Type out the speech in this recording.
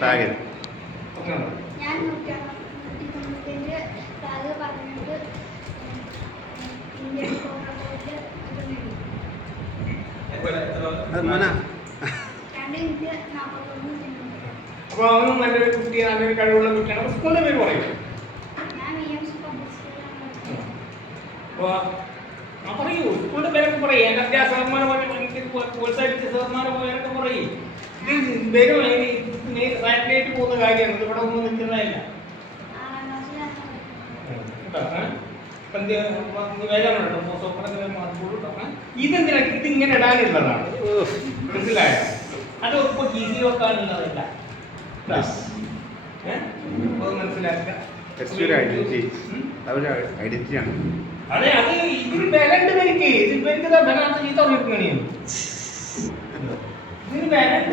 Tag ഞാൻ 195 tag പറഞ്ഞിട്ട് Indian Congress അത് മോനാ 2 മിനിറ്റ് 41 സെക്കൻഡ്. അപ്പോൾ അവനും നല്ലൊരു കുട്ടി, നല്ലൊരു കഴിവുള്ള കുട്ടിയാണ്. സ്കൂളിൻ്റെ പേര് പറയും. ഞാൻ VMC പബ്ലിക് സ്കൂളിലാണ് പഠിച്ചത്. അപ്പോൾ പറയൂ, സ്കൂളിൻ്റെ പേരൊക്കെ പറയും. എൻ്റെ ആ സാർമാരെ പ്രോത്സാഹിപ്പിച്ച സാർമാരെ പേരൊക്കെ പറയും. ഇത് വരും, സാറ്റലൈറ്റ് പോകുന്ന കാര്യമാണ്. ഇത് ഇവിടെ ഒന്നും നിൽക്കുന്നതല്ല. ഇതെന്തിനാ ഇതിങ്ങനെ ഇടാനുള്ളതാണ്, മനസ്സിലായോ? അത് ഇപ്പോൾ ഈസി വെക്കാനുള്ളതല്ല. മനസ്സിലാക്കുക. ഐഡന്റിറ്റിയാണ്. അതെ, അത് ഇതിന് ബലണ്ട് പേർക്ക്, ഇതിന് പേർക്ക് ബലാത്ത ചീത്ത പറഞ്ഞിരിക്കണേ. ഇതിന് ബലണ്ട്